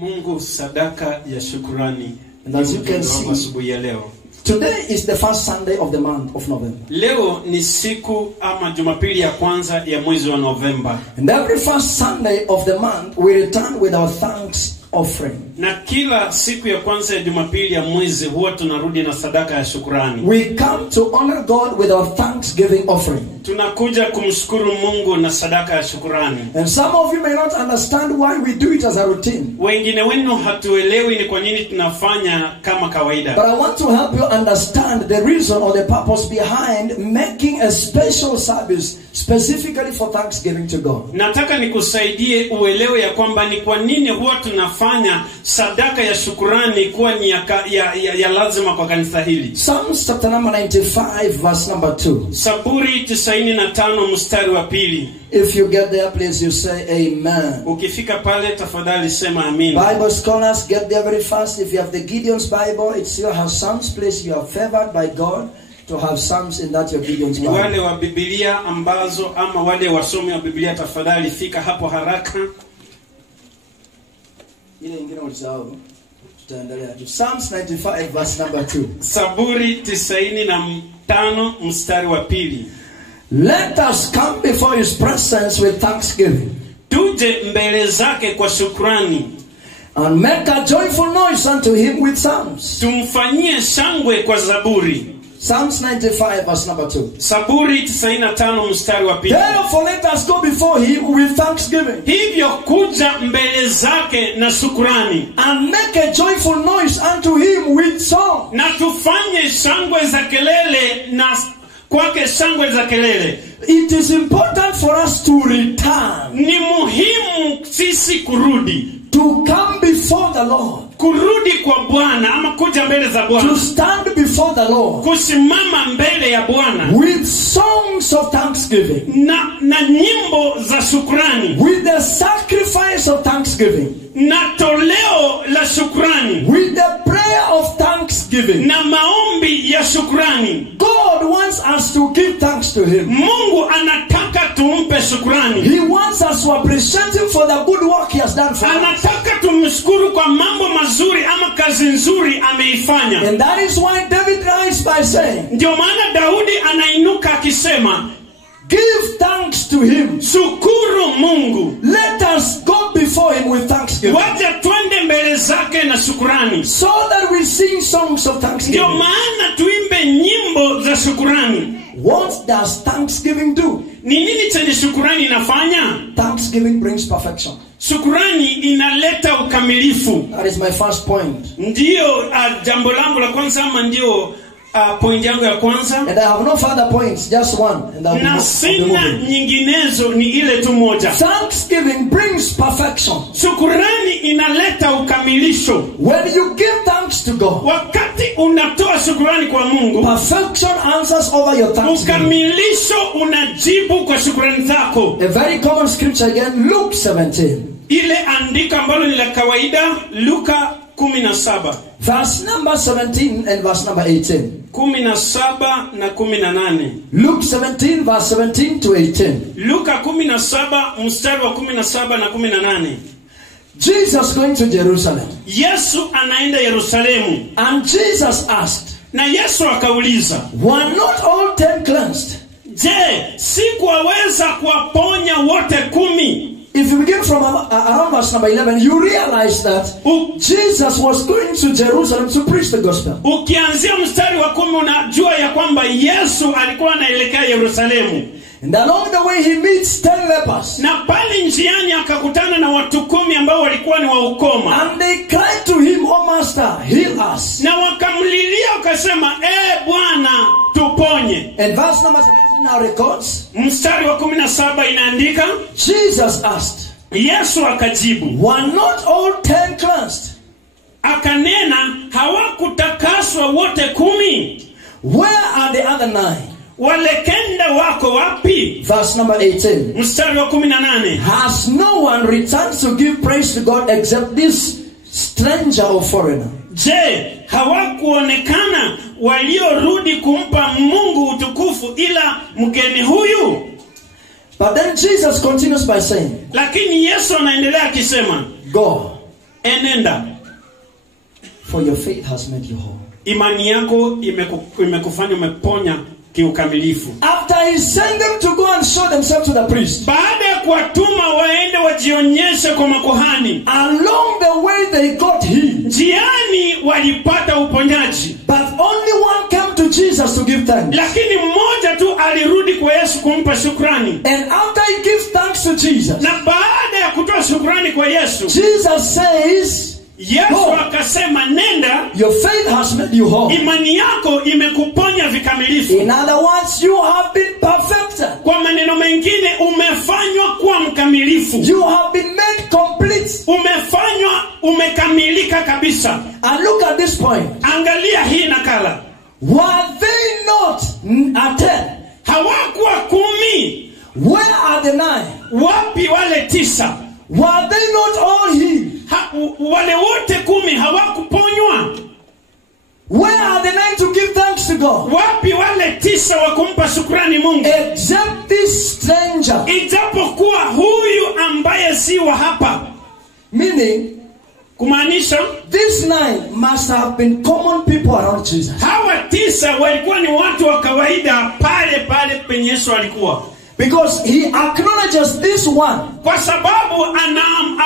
Mungu sadaka ya shukrani. And as you can see, asubuhi ya leo. Today is the first Sunday of the month of November. Leo ni siku ama Jumapili ya kwanza ya mwezi wa Novemba. And every first Sunday of the month we return with our thanks offering. Na kila siku ya kwanza ya Jumapili ya mwezi huwa tunarudi na sadaka ya shukrani. We come to honor God with our thanksgiving offering. Tunakuja kumshukuru Mungu na sadaka ya shukrani. And some of you may not understand why we do it as a routine. Wengine wenu hatuelewi ni kwa nini tunafanya kama kawaida. But I want to help you understand the reason or the purpose behind making a special service specifically for thanksgiving to God. Nataka nikusaidie uelewe ya kwamba ni kwa nini huwa tunafanya sadaka ya shukrani kuwa ni ya lazima kwa kanisa hili. Psalms chapter number 95 verse number 2. Zaburi 95 mstari wa 2. If you get there, please you say amen. Ukifika pale tafadhali sema amen. Bible scholars, get there very fast. If you have the Gideon's Bible, it still has Psalms. Please, you are favored by God to have Psalms in that your Gideon's Bible. Wale wa Biblia ambazo ama wale wasomi wa Biblia tafadhali fika hapo haraka. Ile ingine ulisahau. Tutaendelea tu. Psalms 95 verse number 2. Zaburi 95 mstari wa 2. Let us come before his presence with thanksgiving. Tuje mbele zake kwa shukrani. And make a joyful noise unto him with psalms. Tumfanyie shangwe kwa zaburi. Psalms 95 verse number 2. Zaburi 95 mstari wa 2. Therefore let us go before him with thanksgiving. Hivyo kuja mbele zake na shukrani. And make a joyful noise unto him with song. Na tufanye shangwe za kelele na kwake shangwe za kelele. It is important for us to return. Ni muhimu sisi kurudi. To come before the Lord. Kurudi kwa Bwana ama kuja mbele za Bwana. To stand before the Lord. Kusimama mbele ya Bwana. With songs of thanksgiving. Na nyimbo za shukrani. With the sacrifice of thanksgiving. Na toleo la shukrani. With the prayer of thanksgiving. Na maombi ya shukrani. God wants us to give thanks to him. Mungu anataka tumpe shukrani. He wants us to appreciate him for the good work he has done for us. Anataka tumshukuru kwa mambo mazuri ama kazi nzuri ameifanya. And that is why David writes by saying, ndio maana Daudi anainuka akisema, give thanks to him. Shukuru Mungu. Let us go before him with thanksgiving. Wacha twende mbele zake na shukrani. So that we sing songs of thanksgiving. Ndio maana tuimbe nyimbo za shukrani. What does thanksgiving do? Ni nini chenye shukrani inafanya? Thanksgiving brings perfection. Shukrani inaleta ukamilifu. That is my first point. Ndio jambo langu la kwanza ama ndio point yangu ya kwanza. And I have no further points, just one. And I'll na sina nyinginezo, ni ile tu moja. Thanksgiving brings perfection. Shukrani inaleta ukamilisho. When you give thanks to God, wakati unatoa shukrani kwa Mungu, perfection answers over your thanksgiving. Ukamilisho unajibu kwa shukrani zako. A very common scripture again, Luke 17. Ile andiko ambalo ni la kawaida, Luka 17. Verse number 17 and verse number 18. 17 na 18. Luke 17 verse 17 to 18. Luka 17 mstari wa 17 na 18. Jesus going to Jerusalem. Yesu anaenda Yerusalemu. And Jesus asked. Na Yesu akauliza, were not all 10 cleansed? Je, sikuwaweza kuwaponya wote 10? If you begin from around verse number 11, you realize that Jesus was going to Jerusalem to preach the gospel. Ukianzia mstari wa 10 unajua ya kwamba Yesu alikuwa anaelekea Yerusalemu. And along the way he meets 10 lepers. Na pale njiani akakutana na watu 10 ambao walikuwa ni wa ukoma. And they cried to him, "Oh Master, heal us." Na wakamlilia wakasema, Bwana, tuponye. And verse number 17 now records. Mstari wa 17 inaandika, Jesus asked. Yesu akajibu, were not all 10 cleansed? Akanena, hawakutakaswa wote 10? Where are the other 9? Wale 9 wako wapi? Verse number 18. Mstari wa 18. Has no one returned to give praise to God except this stranger or foreigner? Je, hawakuonekana waliorudi kumpa Mungu utukufu ila mgeni huyu? But then Jesus continues by saying, lakini Yesu anaendelea akisema, go enenda, for your faith has made you whole. imani yako imekufanya umeponya kiukamilifu. After he sent them to go and show themselves to the priest, baada ya kuwatuma waende wajionyeshe kwa makuhani, along the way they got healed. Njiani walipata uponyaji. But only one came to Jesus to give thanks. Lakini mmoja tu alirudi kwa Yesu kumpa shukrani. And after he gives thanks to Jesus, na baada ya kutoa shukrani kwa Yesu, Jesus says, Yesu akasema, nenda, your faith has made you whole. Imani yako imekuponya vikamilifu. In other words, you have been perfected. Kwa maneno mengine, umefanywa kuwa mkamilifu. You have been made complete. Umefanywa umekamilika kabisa. And look at this point. Angalia hii nakala. Were they not 10? Hawakuwa 10. Where are the 9? Wapi wale 9? Were they not all healed? Wale wote 10 hawakuponywa. Where are the 9 to give thanks to God? Wapi wale 9 wa kumpa shukrani Mungu? Except this stranger. Ijapokuwa huyu ambaye si wa hapa. Meaning, kumaanisha, these 9 must have been common people around Jesus. Hawa 9 walikuwa ni watu wa kawaida pale penye Yesu alikuwa. Because he acknowledges this one, kwa sababu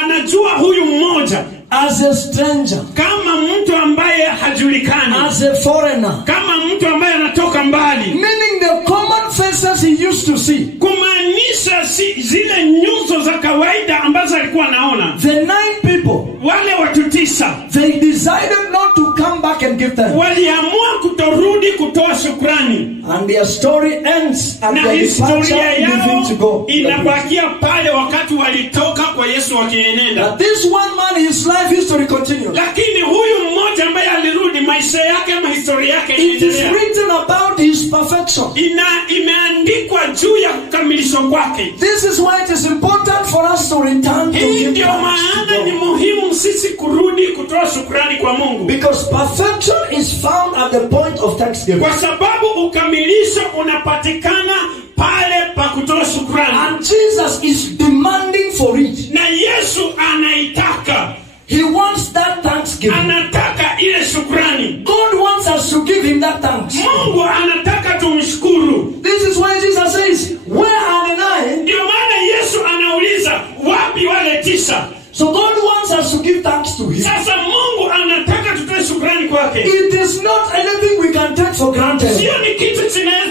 anajua huyu mmoja as a stranger, kama mtu ambaye hajulikani, as a foreigner, kama mtu ambaye anatoka mbali. Meaning the common faces he used to see. Kumaanisha zile nyuso za kawaida ambazo alikuwa anaona. The 9 people, wale watu 9, they decided not to come back and give thanks. Waliamua kutorudi kutoa shukrani. And their story ends at na the historia yao to go. inabakia pale wakati walitoka kwa Yesu wakienenda. But this one man, his life history continues. Lakini huyu mmoja ambaye alirudi, maisha yake ama historia yake inaendelea. It is written about his perfection. Imeandikwa juu ya kukamilishwa kwake. This is why it is important for us to return to him. Ndio maana ni muhimu sisi kurudi kutoa shukrani kwa Mungu. Because perfection is found at the point of thanksgiving. Kwa sababu ukamilisho unapatikana pale pa kutoa shukrani. And Jesus is demanding for it. Na Yesu anaitaka. He wants that thanksgiving. Anataka ile shukrani. God wants us to give him that thanks. Mungu anataka tumshukuru. This is why Jesus says, where are the 9? Ndio maana Yesu anauliza, wapi wale 9? So God wants us to give thanks to him. Sasa Mungu anataka tutoe shukrani kwake. It is not anything we can take for granted. Sio ni kitu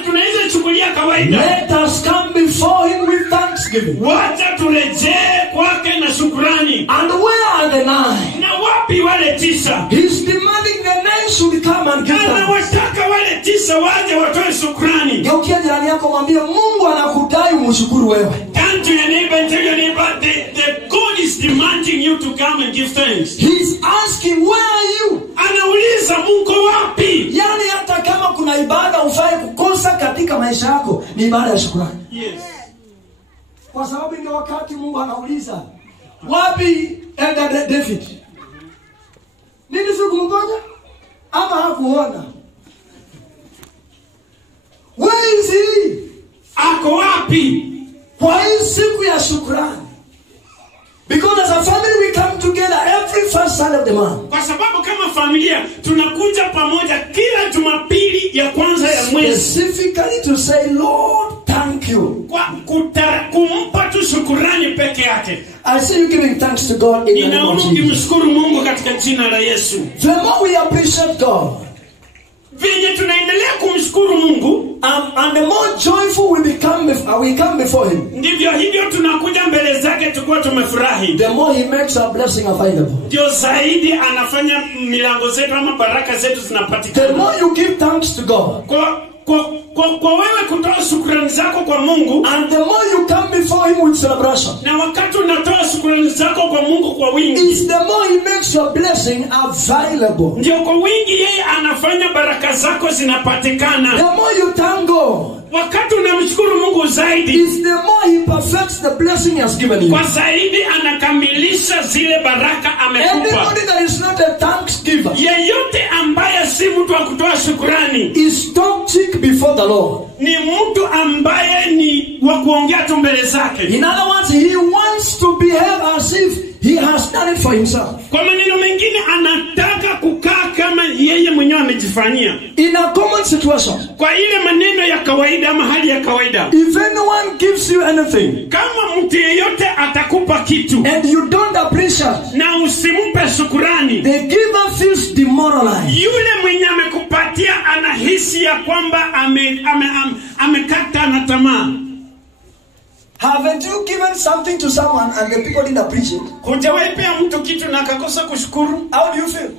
tunaweza chukulia kawaida. Let us come before him with thanksgiving. Wacha turejee kwake na shukrani. And where are the 9? Na wapi wale 9? He's demanding the 9 should come and give thanks. Anawataka wale 9 waje watoe shukrani. Geukia jirani yako mwambie, Mungu anakudai umshukuru wewe. Turn to your neighbor and tell your neighbor, the God is demanding you to come and give thanks. He's asking, where are you? Anauliza, Mungu wapi? Yani hata kama kuna ibada ufai kukosa katika maisha yako, ni ibada ya shukrani. Yes. Kwa sababu ndio wakati Mungu anauliza, wapi Elder David? Nini siku mmoja? Ama hakuona? Where is he? Ako wapi? Kwa hii siku ya shukrani. Because as a family we come together every first Sunday of the month. Kwa sababu kama familia tunakuja pamoja kila Jumapili ya kwanza ya mwezi. Specifically to say, Lord, thank you. Kwa kumpa tu shukrani peke yake. I see you giving thanks to God in the name of Jesus. Nimshukuru Mungu katika jina la Yesu. The more we appreciate God, venye tunaendelea kumshukuru Mungu, and the more joyful we come before him, ndivyo hivyo tunakuja mbele zake tukiwa tumefurahi. The more he makes our blessing available. Ndio zaidi anafanya milango zetu ama baraka zetu zinapatikana. The more you give thanks to God, kwa wewe kutoa shukrani zako kwa Mungu, and the more you come before him with celebration, na wakati unatoa shukrani zako kwa Mungu kwa wingi, is the more he makes your blessing available. Ndio kwa wingi yeye anafanya baraka zako zinapatikana. The more you thank God, wakati unamshukuru Mungu zaidi, is the more he perfects the blessing he has given you. Kwa zaidi anakamilisha zile baraka amekupa. Anybody that is not a thanksgiver, yeyote ambaye si mtu wa kutoa shukrani, is toxic before the Lord. Ni mtu ambaye ni wa kuongea tu mbele zake. In other words, he wants to behave as if He has done it for himself. Kwa maneno mengine anataka kukaa kama yeye mwenyewe amejifanyia. In a common situation, Kwa ile maneno ya kawaida ama hali ya kawaida, if anyone gives you anything kama mtu yeyote atakupa kitu and you don't appreciate, na usimpe shukrani, the giver feels demoralized. yule mwenye amekupatia anahisi ya kwamba amekata na tamaa. Haven't you given something to someone and the people didn't appreciate? Hujawahi pea mtu kitu na akakosa kushukuru? How do you feel?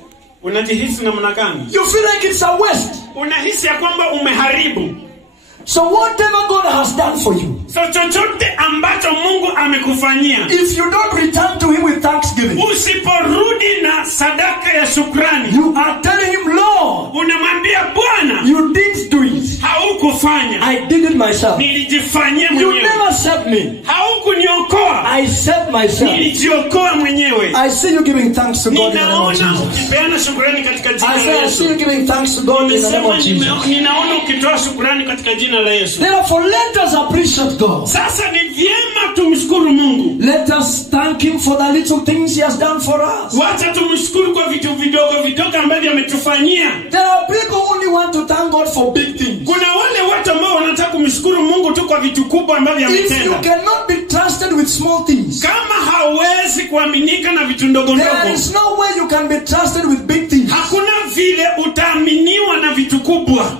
Unajihisi namna gani? You feel like it's a waste. Unahisi ya kwamba umeharibu. So whatever God has done for you, So chochote ambacho Mungu amekufanyia, if you don't return to him with thanksgiving, usiporudi na sadaka ya shukrani, you are telling him, Lord, unamwambia Bwana, you didn't do it. haukufanya, I did it myself. nilijifanyia You mwenyewe. never saved me. Haukuniokoa, I saved myself. nilijiokoa mwenyewe. I see you giving thanks to God in the name of Ninaona Jesus. ukipeana shukrani katika jina I la say, I see you Yesu. giving thanks to God in the name of Jesus. Ninaona ukitoa shukrani katika jina la Yesu. Therefore, let us appreciate God. Sasa ni vyema tumshukuru Mungu. Let us thank him for the little things he has done for us. Wacha tumshukuru kwa vitu vidogo vidogo ambavyo ametufanyia. There are people who only want to thank God for big things. Kuna wale watu ambao wanataka kumshukuru Mungu tu kwa vitu kubwa ambavyo If you ametenda. cannot be trusted with small things, Kama hawezi kuaminika na vitu ndogo there ndogo, is no way you can be trusted with big things. hakuna vile utaaminiwa na vitu kubwa.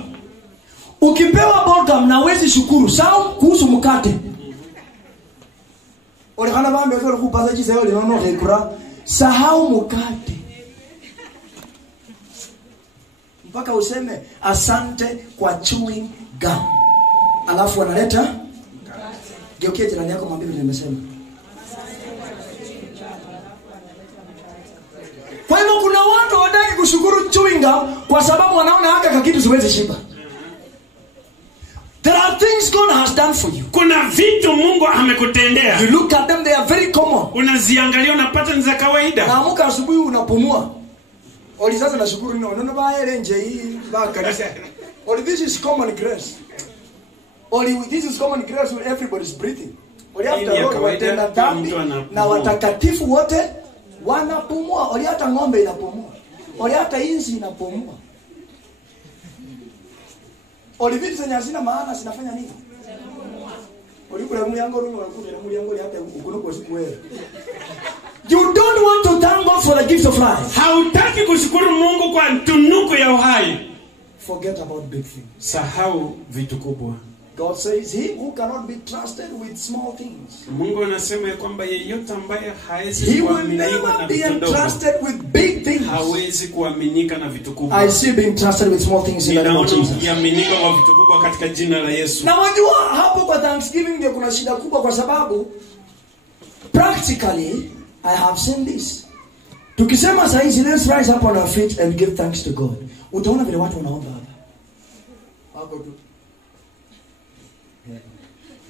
Ukipewa burger na huwezi shukuru, sahau kuhusu mkate. Olikana bambe zoro kupaza chise yole nono rekura, sahau mkate. Mpaka useme asante kwa chewing gum. Alafu wanaleta geukie jirani yako mwambie vile nimesema. Kwa hivyo kuna watu wadai kushukuru chewing gum kwa sababu wanaona haka kitu siwezi shiba. There are things God has done for you. Kuna vitu Mungu amekutendea. You look at them, they are very common. Unaziangalia unapata ni za kawaida. Naamuka asubuhi unapumua. Oli sasa nashukuru nini? Unaona baele nje hii ba kanisa. Oli this is common grace. Oli this is common grace when everybody is breathing. Oli after all watenda dhambi na watakatifu wote wanapumua. Oli hata ng'ombe inapumua. Oli hata inzi inapumua. Oli vitu zenye hazina maana zinafanya nini? Oli kula mliango rungu wakuja na mliango hata ukunuko siku wewe. You don't want to thank God for the gift of life. Hautaki kushukuru Mungu kwa tunuku ya uhai. Forget about big things. Sahau vitu kubwa. God says he who cannot be trusted with small things, Mungu anasema ya kwamba yeyote ambaye hawezi he will kuaminika never na be vitu ndogo entrusted with big things. hawezi kuaminika na vitu kubwa. I see being trusted with small things in the name of Ninaona Jesus. ukiaminika kwa vitu kubwa katika jina la Yesu. Na wajua hapo kwa Thanksgiving ndio kuna shida kubwa kwa sababu practically I have seen this. Tukisema saa hizi let's rise up on our feet and give thanks to God. Utaona vile watu wanaomba hapa. Wako tu.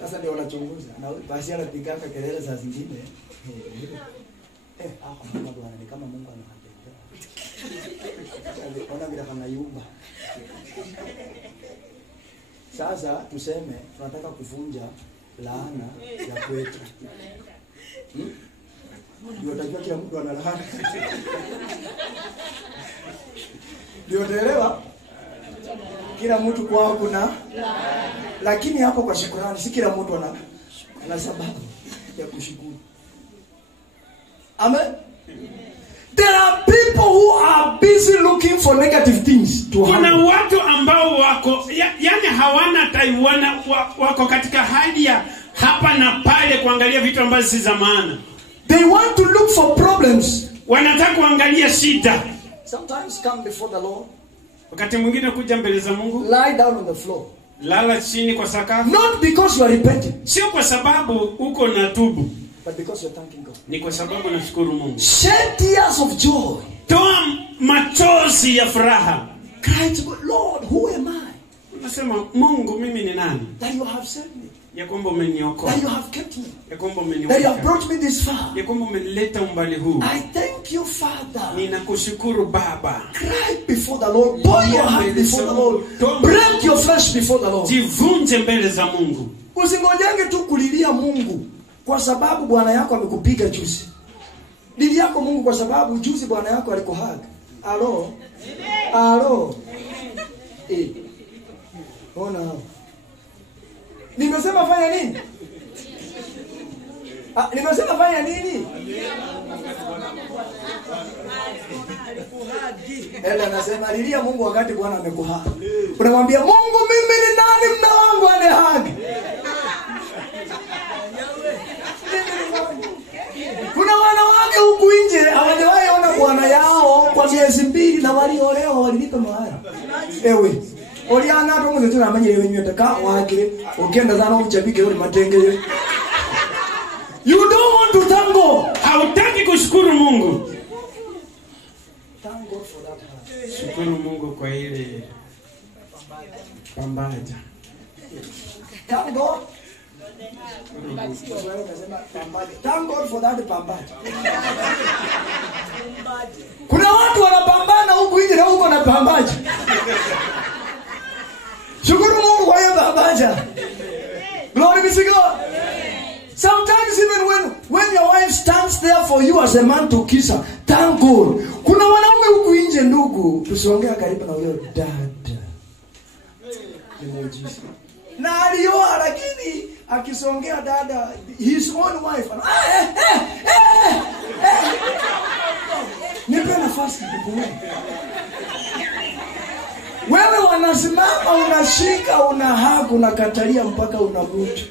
Sasa ndio wanachunguza na basi anapiga kelele saa zingine. Hapo mama bwana ni kama Mungu anatendea. Ona vile kama yumba. Sasa tuseme tunataka kuvunja laana ya kwetu. Ndio tajua kila mtu ana laana. Ndio unaelewa? Kila mtu kwao kuna lakini hapo kwa shukrani si kila mtu ana sababu ya kushukuru. Amen. There are people who are busy looking for negative things to Kuna handle. watu ambao wako yani hawana taiwana wako katika hali ya hapa na pale kuangalia vitu ambavyo si za maana. They want to look for problems. Wanataka kuangalia shida. Sometimes come before the Lord. Wakati mwingine kuja mbele za Mungu, Lie down on the floor. lala chini kwa sakafu. Not because you are repenting, Sio kwa sababu uko na tubu, but because you are thanking God. ni kwa sababu nashukuru Mungu. Shed tears of joy. Toa machozi ya furaha. Cry to God, Lord, who am I? Unasema, Mungu mimi ni nani? That you have saved me. Ya kwamba umeniokoa. That you have kept me. Ya kwamba That you have umeniweka. brought me this far. Ya kwamba umeleta umbali huu. I thank you, Father. Ninakushukuru Baba. Cry before the Lord. Pour your heart before the Lord. Break your flesh before the Lord. Jivunje mbele za Mungu. Usingojenge tu kulilia Mungu kwa sababu bwana yako amekupiga juzi. Dili yako Mungu kwa sababu juzi bwana yako alikuhug. Alo. Alo. Ona. Nimesema fanya nini? Nimesema fanya nini? Ela nasema lilia Mungu wakati Bwana amekuhug. Unamwambia Mungu, mimi ni nani mume wangu anihug? Kuna wanawake huku nje hawajawahi ona bwana yao kwa miezi 2 na waliolewa walilipa mahari. Ewe, oliana ndo mwenye tunamanyire wenyewe ka wake, ukienda sana uchapike ule matenge. You don't want to thank God. Hautaki kushukuru Mungu. Thank God for that heart. Shukuru Mungu kwa ile pambaja. Thank God. Thank God for that pambaja. Kuna watu wanapambana huku nje na huko na pambaja. Shukuru Mungu kwa hiyo pambaja. Glory be to God. Sometimes even when your wife stands there for you as a man to kiss her, thank God. Kuna wanaume huku nje ndugu, tusiongea karibu na huyo dada. Na alioa lakini akisongea dada his own wife. Nipe nafasi kupumua. Wewe wanasimama unashika unahaku unakatalia mpaka unabutu.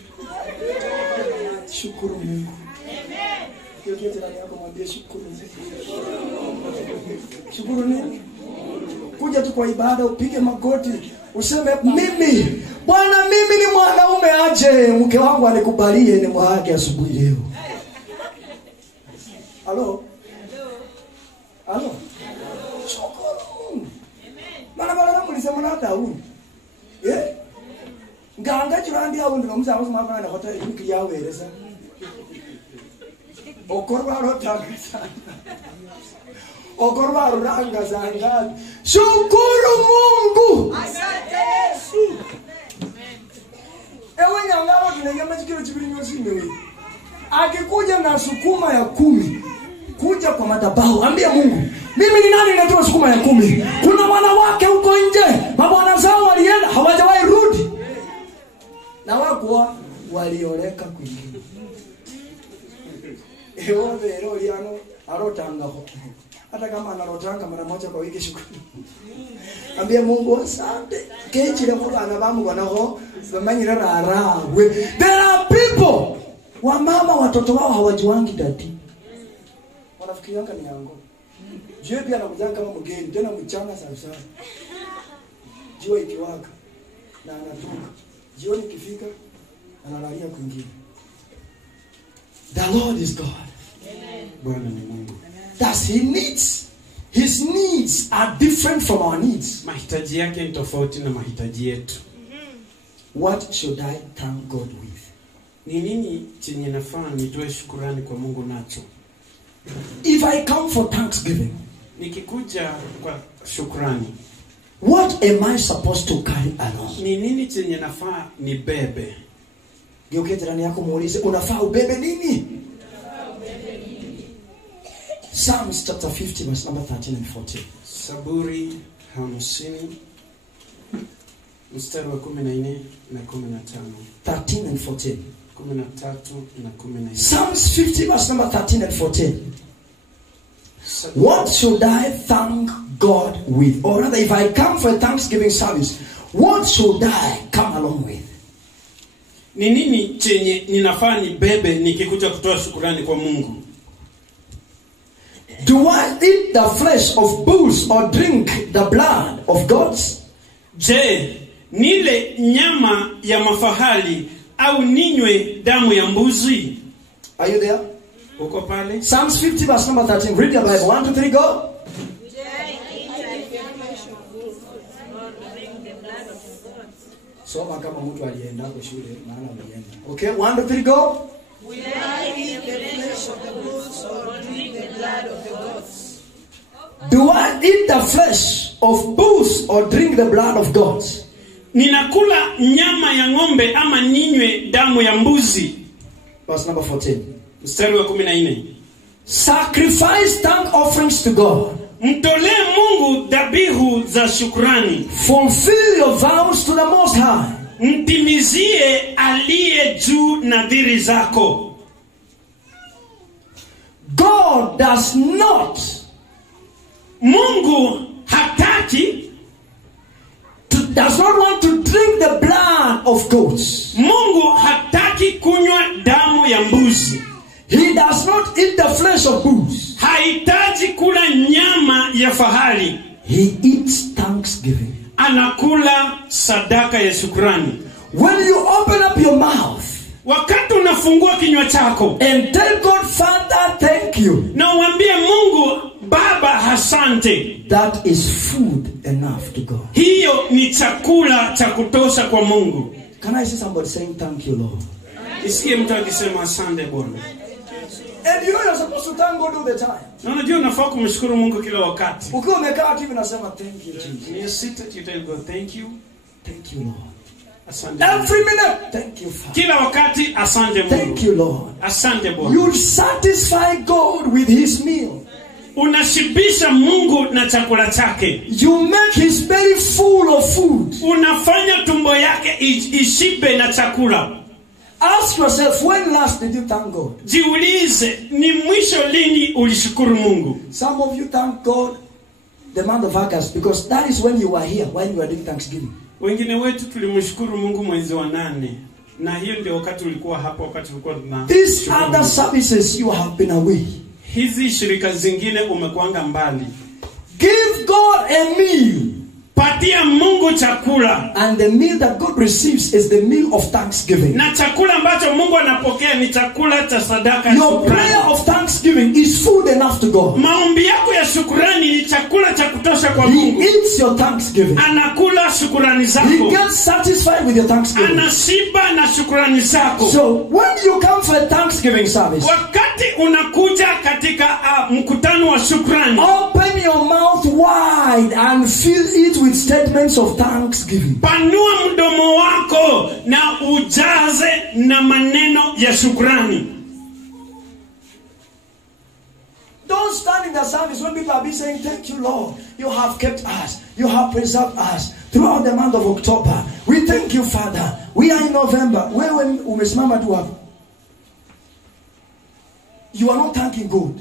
Shukuru Mungu. Amen. Hiyo jirani yako mwambie shukuru Mungu. Shukuru nini? Kuja tu kwa ibada upige magoti, useme mimi, Bwana mimi ni mwanaume aje, mke wangu alikubalie ni mwake asubuhi leo. Halo? Halo? Shukuru Mungu. Amen. Bana mulisema na Daudi. Nganga churandi awu ndo mza awu mafana na hotel ikili yawe resa. Okorwa rotanga sana. Okorwa ranga zanga. Shukuru Mungu. Asante Yesu. Ewe nyangalo tunengema chikilo chibiri nyosi nyewe. Akikuja na sukuma ya 10, kuja kwa madhabahu, ambia Mungu, mimi ni nani natoa sukuma ya 10? Kuna wanawake huko nje, mabwana zao walienda hawajawahi rudi. Na wako walioleka kwingine. Ewe vero liano arotanga ho. Hata kama anarotanga mara moja kwa wiki shukuru. Ambia Mungu asante. Kechira kwa anabamu wanaho zamanyira rarawe. There are people wa mama watoto wao hawajuangi dadi. Wanafikirianga ni yango. Jua pia anakujanga kama mgeni tena mchana sana. Jua ikiwaka na anatoka. Jioni kifika analalia kwingine. The Lord is God. Bwana ni Mungu. Thus he needs. His needs are different from our needs. Mahitaji yake ni tofauti na mahitaji yetu. What should I thank God with? Ni nini chenye nafaa nitoe shukrani kwa Mungu nacho? If I come for thanksgiving, nikikuja kwa shukrani, what am I supposed to carry along? Ni nini chenye nafaa ni bebe? Geukia jirani yako muulize, unafaa ubebe nini? Psalms chapter 50 verse number 13 and 14. Saburi 50 mstari wa 14 na 15. 13 and 14. 13 na 14. Psalms 50 verse number 13 and 14. What should I thank God with? Or rather, if I come for a Thanksgiving service, what should I come along with? Ni nini chenye ninafaa ni bebe nikikuja kutoa shukrani kwa Mungu? Do I eat the flesh of bulls or drink the blood of goats? Je, nile nyama ya mafahali au ninywe damu ya mbuzi? Are you there? Uko pale? Psalms 50 verse number 13. Read your Bible. 1, 2, 3, go. Soma kama mtu alienda kwa shule maana alienda. Okay, 1, 2, 3, go. Will I eat the flesh of the bulls or drink the blood of the goats? Do I eat the flesh of bulls or drink the blood of goats? Ninakula nyama ya ng'ombe ama ninywe damu ya mbuzi? Verse number 14. Mstari wa 14. Sacrifice thank offerings to God. Mtolee Mungu dhabihu za shukrani. Fulfill your vows to the Most High. Mtimizie aliye juu nadhiri zako. God does not. Mungu hataki. Does not want to drink the blood of goats. Mungu hataki kunywa damu ya mbuzi. He does not eat the flesh of bulls. Hahitaji kula nyama ya fahali. He eats thanksgiving. Anakula sadaka ya shukrani. When you open up your mouth, wakati unafungua kinywa chako, and tell God, Father, thank you, na uambie Mungu, Baba, asante, that is food enough to God. Hiyo ni chakula cha kutosha kwa Mungu. Can I see somebody saying thank you, Lord? Isikie mtu akisema asante Bwana. And you know you're supposed to thank God all the time. Na unajua unafaa kumshukuru Mungu kila wakati. Ukiwa umekaa hivi unasema thank you Jesus. When you sit, you tell God thank you. Thank you Lord. Asante. Every minute, thank you Father. Kila wakati asante Mungu. Thank you Lord. Asante Bwana. You satisfy God with his meal. Unashibisha Mungu na chakula chake. You make his belly full of food. Unafanya tumbo yake ishibe na chakula. Ask yourself, when last did you thank God? Jiulize, ni mwisho lini ulishukuru Mungu? Some of you thank God the month of August because that is when you were here, when you were doing Thanksgiving. Wengine wetu tulimshukuru Mungu mwezi wa 8. Na hiyo ndio wakati ulikuwa hapa, wakati ulikuwa na these other services you have been away. Hizi shirika zingine umekuanga mbali. Give God a meal. Patia Mungu chakula. And the meal that God receives is the meal of thanksgiving. Na chakula ambacho Mungu anapokea ni chakula cha sadaka. Your prayer of thanksgiving is food enough to God. Maombi yako ya shukrani ni chakula cha kutosha kwa Mungu. He eats your thanksgiving. Anakula shukrani zako. He gets satisfied with your thanksgiving. Anashiba na shukrani zako. So when you come for a thanksgiving service, wakati unakuja katika mkutano wa shukrani, open your mouth wide and fill it with statements of thanksgiving. Panua mdomo wako na ujaze na maneno ya shukrani. Don't stand in the service when people are be saying, thank you Lord, you have kept us, you have preserved us throughout the month of October. We thank you Father. We are in November. Wewe umesimama tu hapo. You are not thanking God.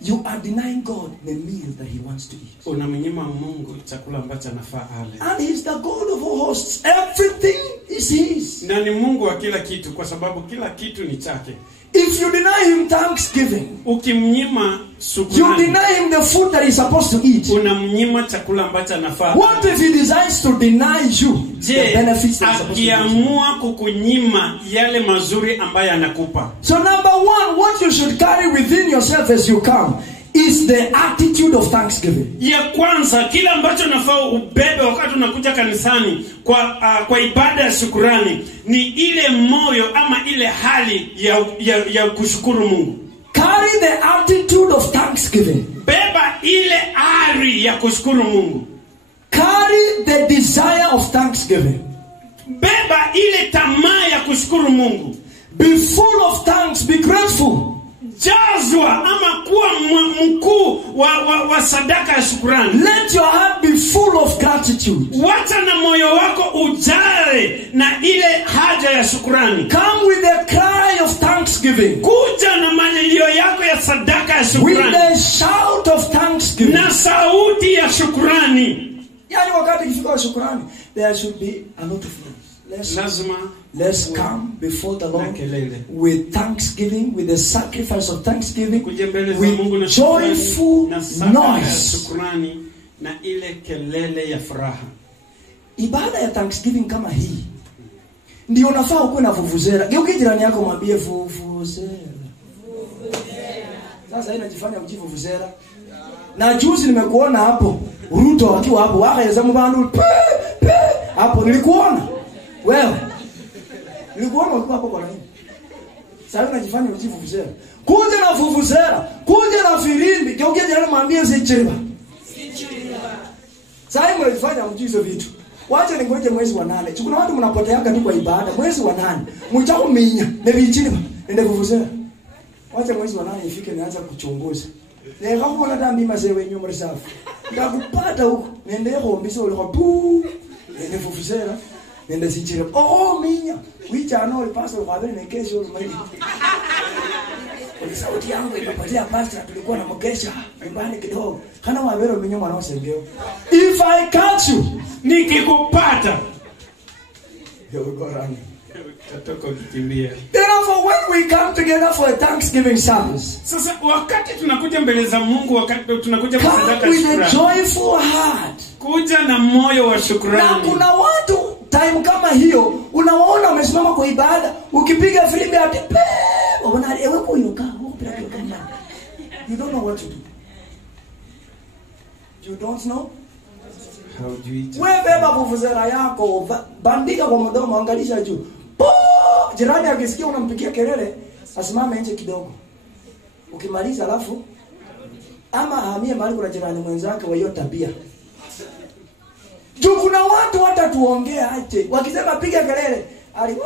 You are denying God the meal that he wants to eat. Unamnyima Mungu chakula ambacho anafaa ale. And he's the God of all hosts. Everything is his. Na ni Mungu wa kila kitu kwa sababu kila kitu ni chake. If you deny him thanksgiving, ukimnyima shukrani, you deny him the food that he's supposed to eat. Unamnyima chakula ambacho anafaa. What if he decides to deny you the benefits that he's supposed to eat? Akiamua kukunyima yale mazuri ambayo anakupa. So number one, what you should carry within yourself as you come is the attitude of thanksgiving. Ya kwanza, kila ambacho nafaa ubebe wakati unakuja kanisani kwa ibada ya shukrani ni ile moyo ama ile hali ya kushukuru Mungu. Carry the attitude of thanksgiving. Beba ile ari ya kushukuru Mungu. Carry the desire of thanksgiving. Beba ile tamaa ya kushukuru Mungu. Be full of thanks, be grateful. Jazwa ama kuwa mkuu wa sadaka ya shukrani. Let your heart be full of gratitude. Wacha na moyo wako ujae na ile haja ya shukrani. Come with a cry of thanksgiving. Kuja na malilio yako ya sadaka ya shukrani. With a shout of thanksgiving. Na sauti ya shukrani. Yani wakati ikifika shukrani, there should be a lot of noise. Let's come before the Lord with thanksgiving, with the sacrifice of thanksgiving, with joyful noise. Na ile kelele ya furaha. Ibada ya thanksgiving kama hii ndio unafaa ukuwe na vuvuzela. Geuke jirani yako mwambie vuvuzela. Sasa inajifanya mjivuvuzela. Na juzi nimekuona hapo Ruto akiwa hapo wakaweza mbandu hapo nilikuona. Wewe nilikuona ulikuwa hapo kwa nini? Sasa unajifanya mjivuvuzela. Kuja na vuvuzela, kuja na filimbi, geuke jirani mwambie zichiriba. Sasa mnajifanya mjizo vitu. Wacha ningoje mwezi wa 8. Kuna watu mnapoteaga tu kwa ibada mwezi wa 8. Mchako minya na vichiriba nende vuvuzela. Wacha mwezi wa 8 ifike nianza kuchunguza. Na kama una dhambi mazewe nyuma risafu. Ndakupata huko. Nende hombisa ule kwa tu. Nende fufusera. Nende sichira. Oh minya. Wicha no ipasa kwa vile ni kesho umaidi. Kwa sauti yangu imepatia pasta tulikuwa na mkesha nyumbani kidogo. Kana wabero minya mwana wasengeo. If I catch you, nikikupata you go run. Tatoka ukikimbia. Therefore, when we come together for a Thanksgiving service, Sasa wakati tunakuja mbele za Mungu, wakati tunakuja kwa sadaka come with a shukrani, joyful heart. kuja na moyo wa Na shukrani. kuna watu time kama hiyo unawaona wamesimama kwa ibada, ukipiga filimbi ati unaona ewe kuyoka, you don't know what to do. You don't know? Haujui. Wewe beba vuvuzela yako, bandika kwa mdomo, angalisha juu. Jirani akisikia unampigia kelele, asimame nje kidogo. Ukimaliza alafu ama ahamie mahali kuna jirani mwenzake wa hiyo tabia. Juu kuna watu watatuongea aje. Wakisema piga kelele, ali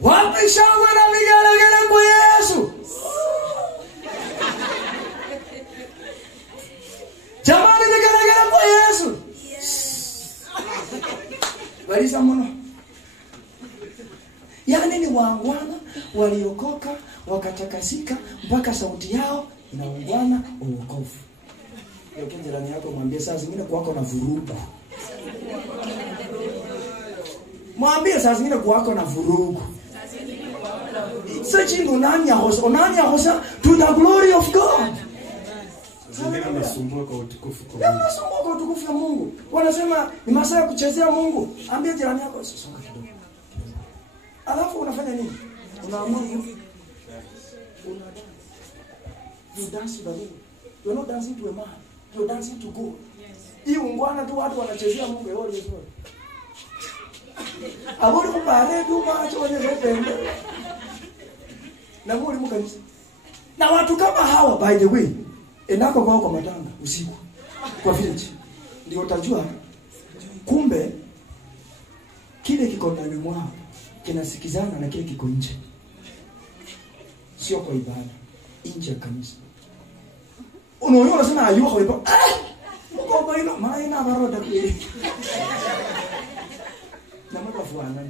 wapi shangwe na vigelegele kwa Yesu? Jamani vigelegele kwa Yesu. Walisa mno. Yaani ni wangwana waliokoka wakatakasika mpaka sauti yao inaungwana uokovu. Yeye jirani yako mwambie saa zingine kwako na vurugu. Mwambie saa zingine kwako na vurugu. Searching onanya hosa to the glory of God. Zingine unasumbua kwa utukufu kwa Mungu. Mungu. Unasumbua kwa utukufu wa Mungu. Wanasema ni masaa ya kuchezea Mungu. Ambia jirani yako songa kidogo. Alafu unafanya nini? Unaamua hivi. You dance to the Lord. You're not dancing to a man. You're dancing to God. Hii ungwana tu watu wanachezea Mungu yao Yesu. Abodi kupare tu macho wenye zopende. Na muri mkanisa. Na watu kama hawa by the way, enako kwa matanga usiku kwa village ndio utajua kumbe kile kiko ndani mwao kinasikizana na kile kiko nje. Sio kwa ibada, nje ya kanisa. Unaona sana ayuha wepo. Mungu kwa hilo maana baroda kweli. Na mtu afuana.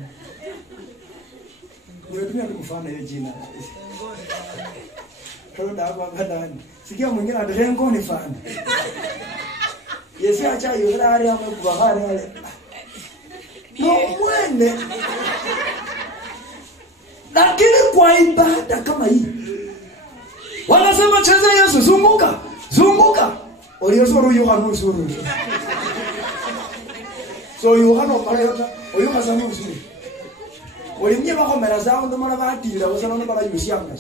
Nimetumia kumfana hiyo jina. Baroda hapa ndani. Sikia mwingine adarengo ni fana. Yesu acha yurari amekubahari wale. No mwende. Lakini kwa ibada kama hii wanasema cheza Yesu zunguka zunguka oliyosoro Yohana usuru so Yohana parayota oyuka sana usuru olimye bakomera zao ndo mara batira wasana no bara yusianga.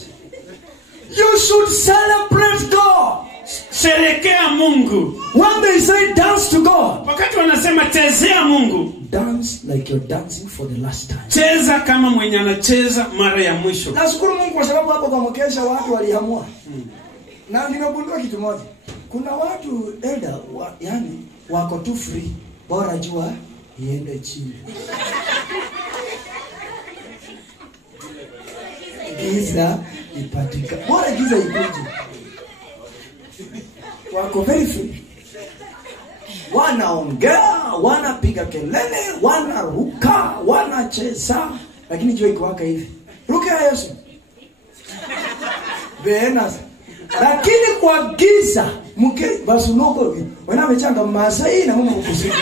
You should celebrate God. Sherekea Mungu. When they say dance to God, Wakati wanasema chezea Mungu, dance like you're dancing for the last time. cheza kama mwenye anacheza mara ya mwisho. Nashukuru Mungu kwa sababu hapo kwa mkesha watu waliamua. Na nimegundua kitu moja. Kuna watu yani wako tu free. Bora jua iende chini. Giza ipatika. Bora giza ikuje. Wako very free. Wanaongea, wanapiga kelele, wanaruka, wanacheza. Lakini jua ikiwaka hivi. Ruka Yesu. Benas. Lakini kwa giza mke basunoko wana mechanga Masai na Mungu kusudi.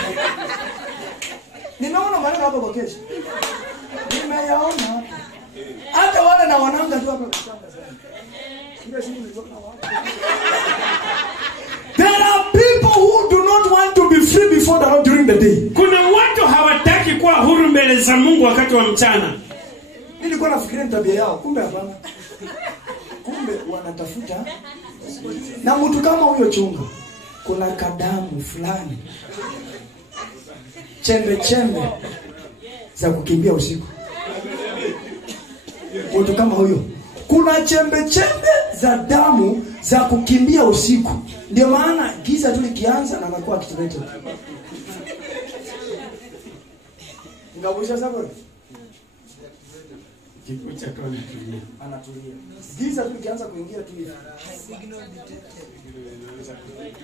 Ninaona maneno hapo kwa kesho. Nimeyaona. Hata wale na wananga tu hapa kuchanga sana. Kile siku niliona watu. There are people who do not want to be free before the Lord during the day. Kuna watu hawataki kuwa huru mbele za Mungu wakati wa mchana. Nilikuwa nafikiria tabia yao, kumbe hapana. Kumbe wanatafuta na mtu kama huyo chunga. Kuna kadamu fulani. Chembe za kukimbia usiku. Mtu kama huyo. Kuna chembe za damu za kukimbia usiku. Ndio maana giza tu likianza na anakuwa activated. Ngabusha saburi. Kikucha tu anatulia. Anatulia. Giza tu kianza kuingia tu hivi.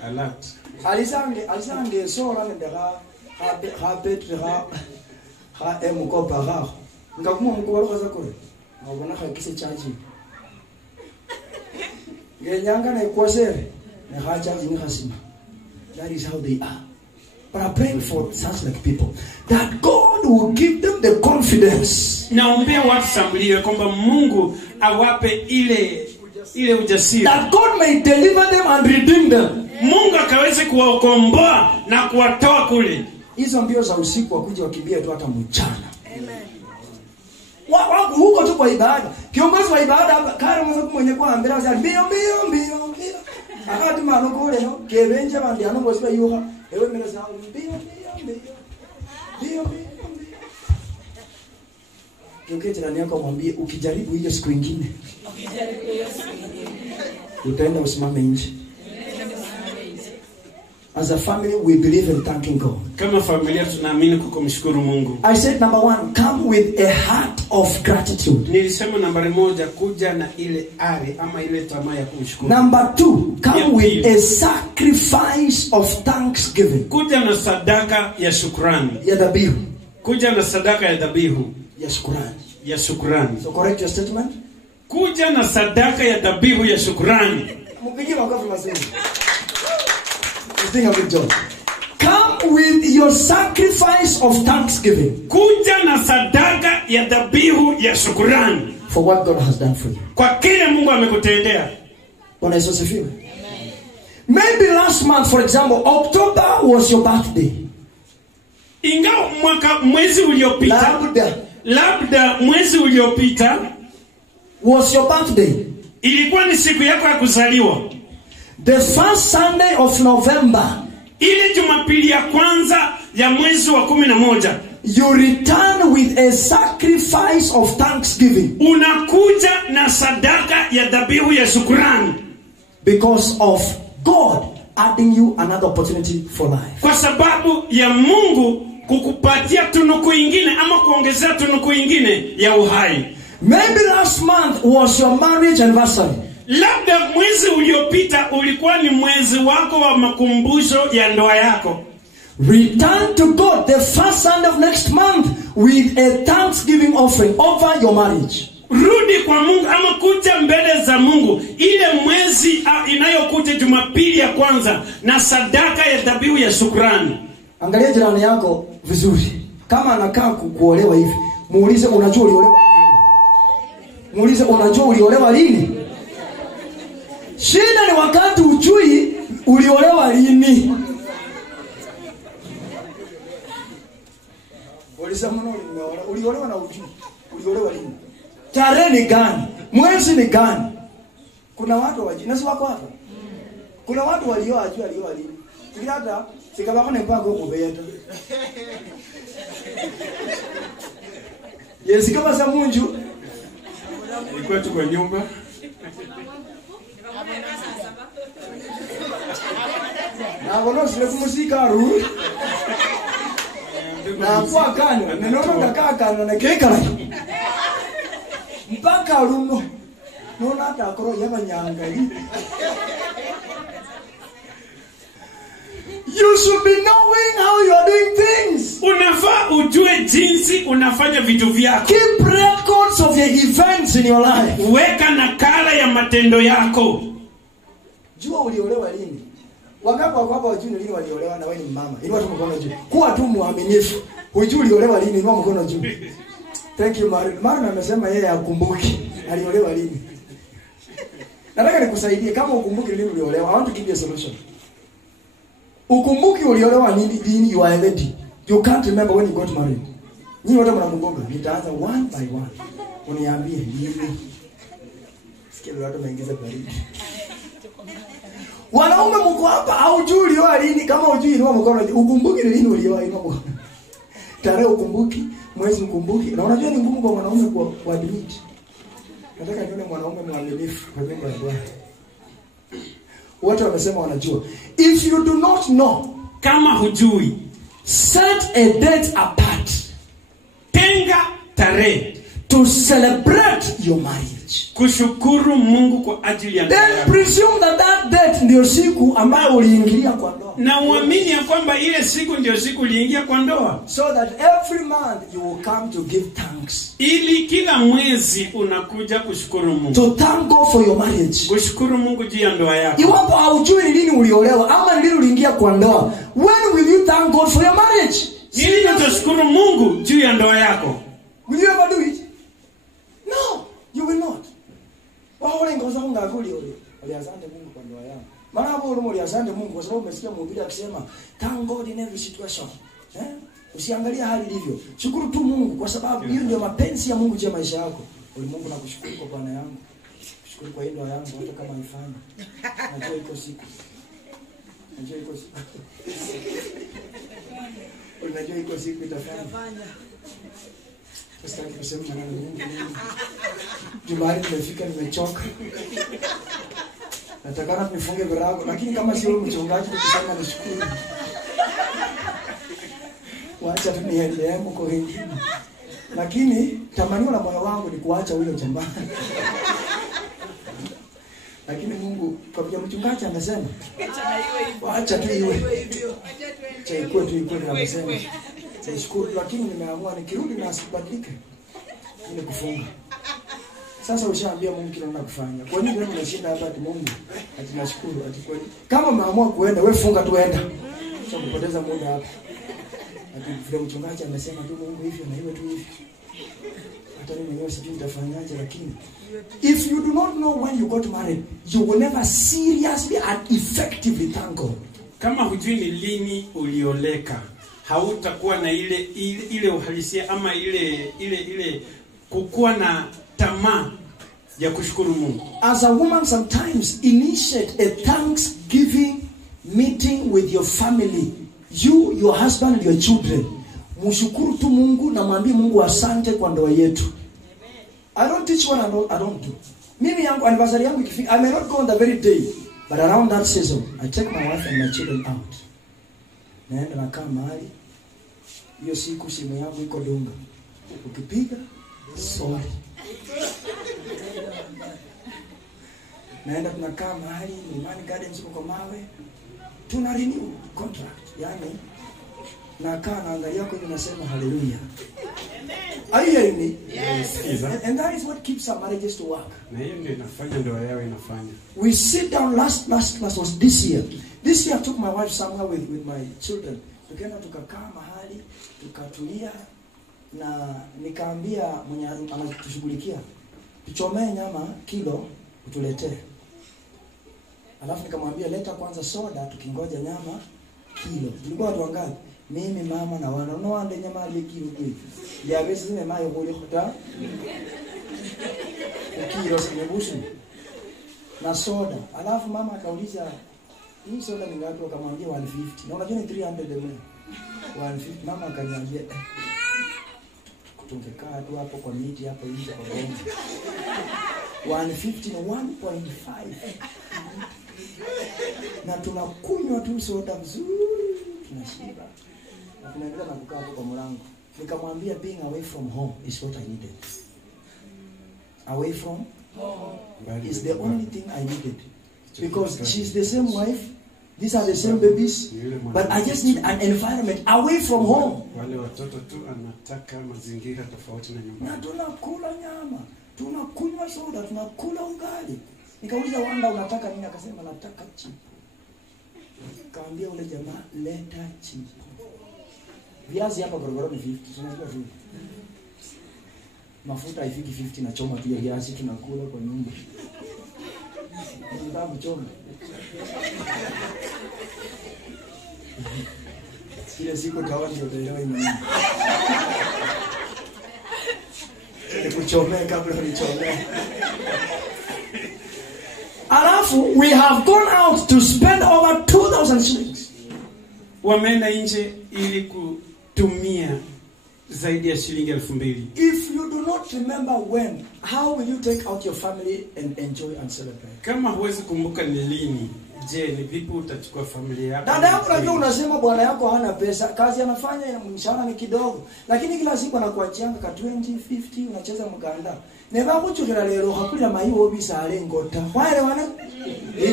Alert. Alisange sola ndera ha Petri ha emukopa ha. Ngakuma mukubalo kaza kore. Ngabona hakise charge. Ngenyanga na ikwasere. Na ha charge ni hasima. That is how they are. But I pray for such like people that God will give them the confidence. Naombea watu sambuliwe kwamba Mungu awape ile ujasiri. That God may deliver them and redeem them. Mungu akaweze kuwakomboa na kuwatoa kule. Hizo mbio za usiku wakuja wakimbia tu hata mchana. Amen. Huko tu kwa ibada. Kiongozi wa ibada hapa kare mwanzo mwenye kwa ambira za mbio. Akati mano kule no kebenje bandi ano bosiba yuha. Ewe mena za mbio. Kiongozi jirani yako mwambie ukijaribu hiyo siku nyingine. Utaenda usimame nje. As a family, we believe in thanking God. Kama familia tunaamini kukumshukuru Mungu. I said number 1, come with a heart of gratitude. Nilisema nambari 1, kuja na ile ari ama ile tamaa ya kumshukuru. Number 2, come with a sacrifice of thanksgiving. Kuja na sadaka ya shukrani. Ya dhabihu. Kuja na sadaka ya dhabihu. Ya shukrani. Ya shukrani. So correct your statement. Kuja na sadaka ya dhabihu ya shukrani. Mpigie makofi mazuri. Sing a big job. Come with your sacrifice of thanksgiving. Kuja na sadaka ya dhabihu ya shukrani. For what God has done for you. Kwa kile Mungu amekutendea. Bwana Yesu asifiwe. Maybe last month, for example, October was your birthday. Ingawa mwezi uliopita. Labda mwezi uliopita was your birthday. Ilikuwa ni siku yako ya kuzaliwa. The first Sunday of November. Ile Jumapili ya kwanza ya mwezi wa 11. You return with a sacrifice of thanksgiving. Unakuja na sadaka ya dhabihu ya shukrani. Because of God adding you another opportunity for life. Kwa sababu ya Mungu kukupatia tunuku ingine ama kuongezea tunuku ingine ya uhai. Maybe last month was your marriage anniversary. Labda mwezi uliopita ulikuwa ni mwezi wako wa makumbusho ya ndoa yako. Return to God the first Sunday of next month with a thanksgiving offering over your marriage. Rudi kwa Mungu ama kuja mbele za Mungu ile mwezi inayokuja Jumapili ya kwanza na sadaka ya dhabihu ya shukrani. Angalia jirani yako vizuri. Kama anakaa kuolewa hivi, muulize unajua uliolewa lini? Muulize unajua uliolewa lini? Shida ni wakati ujui uliolewa lini. Ulisema uliolewa na ujui. Uliolewa lini? Tarehe ni gani? Mwezi ni gani? Kuna watu wajinasi wako hapa. Kuna watu walioa lini. Hata sikabakone mpaka huko beta. Yes, kama za munju. Ilikuwa tu kwa nyumba. Na wono sile kumusika ru. Na kwa kano, nenono kakakano na kekala. Mpaka runo. Nona hata akoro yabanyanga hii. You should be knowing how you are doing things. Unafaa ujue jinsi unafanya vitu vyako. Keep records of your events in your life. Weka nakala ya matendo yako. Jua uliolewa lini? Wangapi wako hapa wajui lini waliolewa na wewe ni mama? Inua tu mkono juu. Kuwa tu muaminifu. Hujui uliolewa lini? Inua mkono juu. Thank you Marin. Marin amesema yeye hakumbuki aliolewa lini. Nataka nikusaidie kama ukumbuki lini uliolewa. I want to give you a solution. Ukumbuki uliolewa lini you are ready. You can't remember when you got married. Nyinyi wote mnakumbuka. Nitaanza one by one. Uniambie lini. Sikia watu wanaingiza baridi. Wanaume mko hapa haujui ulioa lini, kama hujui inua mkono. Ukumbuki lini ulioa, inua mkono. Tarehe ukumbuki, mwezi ukumbuki. Na unajua ni ngumu kwa wanaume kwa admit. Nataka nione mwanaume mwaminifu kwa nyumba ya Bwana. Wote wamesema wanajua. If you do not know, kama hujui, set a date apart. Tenga tarehe To to celebrate your marriage. kushukuru Mungu kwa ajili ya ndoa Then yako. presume that date ndio siku ambayo uliingilia kwa ndoa. Na uamini ya kwamba ile siku ndio siku uliingia kwa ndoa. So that every month you will come to give thanks. Ili kila mwezi unakuja kushukuru Mungu. To thank God for your marriage. Kushukuru Mungu juu ya ndoa yako. Iwapo haujui ni lini uliolewa ama ni lini uliingia kwa ndoa, when will you thank God for your marriage? Ili utashukuru Mungu juu ya ndoa yako. Will you ever do it? No, you will not. Wale ngoza ngakuli ole asante Mungu kwa ndoa yangu. Maana hapo ule asante Mungu kwa sababu umesikia mhubiri akisema thank God in every situation. Usiangalia hali ilivyo. Shukuru tu Mungu kwa sababu hiyo ndio mapenzi ya Mungu juu ya maisha yako. Mungu nakushukuru kwa bwana yangu. Shukuru kwa ndoa yangu hata kama haifani. Najua iko siku. Najua iko siku. Unajua iko siku itafanya. Sasa kusema maneno mengi. Jumani nimefika nimechoka. Natakana nifunge virago lakini kama sio mchungaji tukisema nishukuru. Wacha tu niendelee mko wengine. Lakini tamanio la moyo wangu ni kuacha huyo jamaa. Lakini Mungu kwa vile mchungaji amesema wacha tu iwe. Chaikuwe tu iko amesema. Nishukuru lakini nimeamua nikirudi na asibadilike. Ni kufunga. Sasa ushaambia Mungu kile unakufanya. Kwa nini wewe unashinda hapa ati Mungu? Ati nashukuru ati kweli. Kama umeamua kuenda wewe funga tu enda. Sio kupoteza muda hapa. Ati vile mchungaji amesema tu Mungu hivyo na iwe tu hivyo. Hata mimi mwenyewe sijui nitafanyaje lakini if you do not know when you got married, you will never seriously and effectively thank God. Kama hujui ni lini ulioleka, hautakuwa na ile uhalisia ama ile kukuwa na tamaa ya kushukuru Mungu. As a woman sometimes initiate a thanksgiving meeting with your family, you, your husband, your children. Mshukuru tu Mungu na mwambie Mungu asante kwa ndoa yetu. I don't teach what I don't do. Mimi yangu anniversary yangu ikifika, I may not go on the very day, but around that season I take my wife and my children out. Naenda nakaa mahali. Hiyo siku simu yangu iko dunga. Ukipiga sorry. Naenda tunakaa mahali Mlimani Gardens huko Mawe. Tuna renew contract. Yaani nakaa naangalia kwa hiyo nasema hallelujah. Are you hearing me? Yes. And that is what keeps our marriages to work. Na hiyo ndio inafanya ndoa yao inafanya. We sit down last was this year. This year I took my wife somewhere with my children. Tukaenda tukakaa mahali, tukatulia na nikaambia mwenye anatushughulikia tuchomee nyama kilo utuletee. Alafu nikamwambia leta kwanza soda tukingoja nyama kilo. Tulikuwa watu wangapi? Mimi mama na wana no ande nyama ile kilo hivi. Ya besi zime mayo kule khota. Kilo simebusu. Na soda. Alafu mama akauliza hii soda ni ngapi? Akamwambia 150. Na unajua ni 300 ml. 150. Mama akaniambia tungekaa tu hapo kwa miti hapo nje kwa bomba. 150 na 1.5. Na tunakunywa tu soda vizuri. Tunashiba. Na tunaendelea na kukaa hapo kwa mlango. Nikamwambia being away from home is what I needed. Away from home is the only thing I needed. Because she's the same wife. These are the same babies. But I just need an environment away from home. Wale watoto tu anataka mazingira tofauti na nyumbani. Na tunakula nyama. Tunakunywa soda. Tunakula ugali. Nikauliza Wanda unataka nini? Akasema nataka chips. Kaambia ule jamaa leta chips. Viazi hapa gorogoro ni 50. Tunajua tu. Mafuta haifiki 50 na choma tu ya viazi tunakula kwa nyumba. Tunataka kuchoma. Kila siku kawa ndio utaelewa imani. Kuchomea kabla unichomea. Alafu we have gone out to spend over 2,000 shillings. Wameenda nje ili kutumia zaidi ya shilingi 2,000. If you do not remember when, how will you take out your family and enjoy and celebrate? Kama huwezi kumbuka ni lini Je, ni vipi utachukua familia yako? Dada yangu, unajua unasema bwana yako hana pesa, kazi anafanya ina mshahara ni kidogo, lakini kila siku anakuachianga ka 20 50 unacheza mkanda. Neba kuchukira lero hakulira mayiwo bisale ngota. Wale wana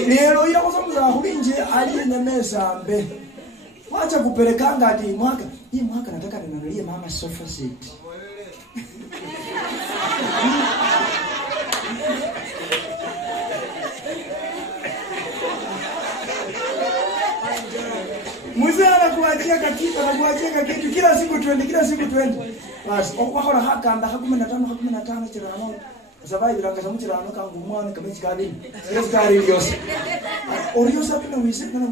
lero ila kusamuza hulinje ali na mesa mbe. Wacha kupelekanga ati hii mwaka nataka ninunulie mama sofa set. Mzee anakuachia kitu kila siku 20 basi wako na haka anda 15 chirano sabai biranga samuchira no kangu mwana kama chikabini ile skari yose oriosa pina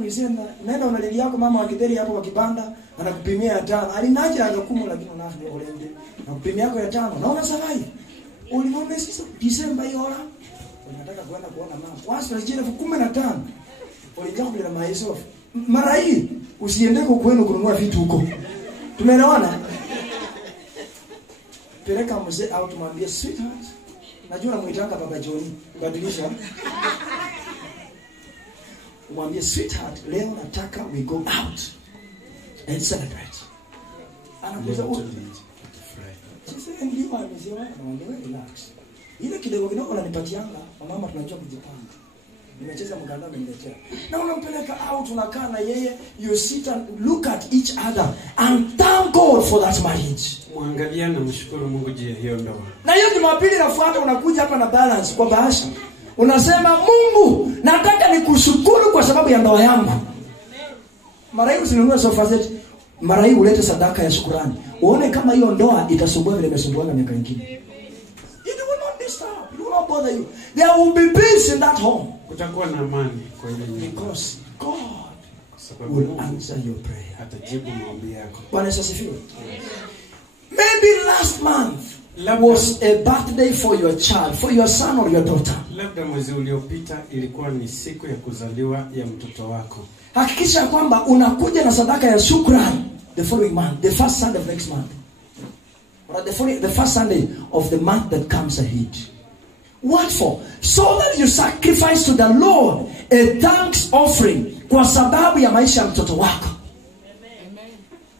wisenda nenda unalilia yako mama wakideri hapo wakibanda anakupimia ya 5 alinaje akakumu lakini unafu olende nakupimia yako ya 5 naona sabai ulimwambia sasa December hiyo unataka kwenda kuona mama wasi rejea 15 ulijaa bila maiso mara hii usiende kwa kwenu kununua vitu huko. Tumeelewana? Peleka mzee au tumwambie sweetheart. Najua namuitanga baba John, badilisha. Umwambie sweetheart, leo nataka we go out and celebrate. Anakuza sasa ndio amesema na relax. Ile kidogo unanipatianga, mama tunajua kujipanga. Nimecheza mganda ameniletea. Na unampeleka out unakaa na yeye, you sit and look at each other and thank God for that marriage. Muangalia na mshukuru Mungu juu ya hiyo ndoa. Na hiyo Jumapili inafuata unakuja hapa na balance kwa bahasha. Unasema Mungu, nataka nikushukuru kwa sababu ya ndoa yangu. Mara hii usinunue sofa set, mara hii ulete sadaka ya shukrani. Uone kama hiyo ndoa itasumbua vile imesumbuana miaka mingine. It will not disturb, it will not bother you. There will be peace in that home. Kutakuwa na amani kwa ile nyumba. Because God will answer your prayer. Atajibu maombi yako. Bwana asifiwe. Maybe last month was a birthday for your child, for your son or your daughter. Labda mwezi uliopita ilikuwa ni siku ya kuzaliwa ya mtoto wako. Hakikisha kwamba unakuja na sadaka ya shukrani the following month, the first Sunday of next month. Or the first Sunday of the month that comes ahead. What for? So that you sacrifice to the Lord a thanks offering kwa sababu ya maisha ya mtoto wako. Amen.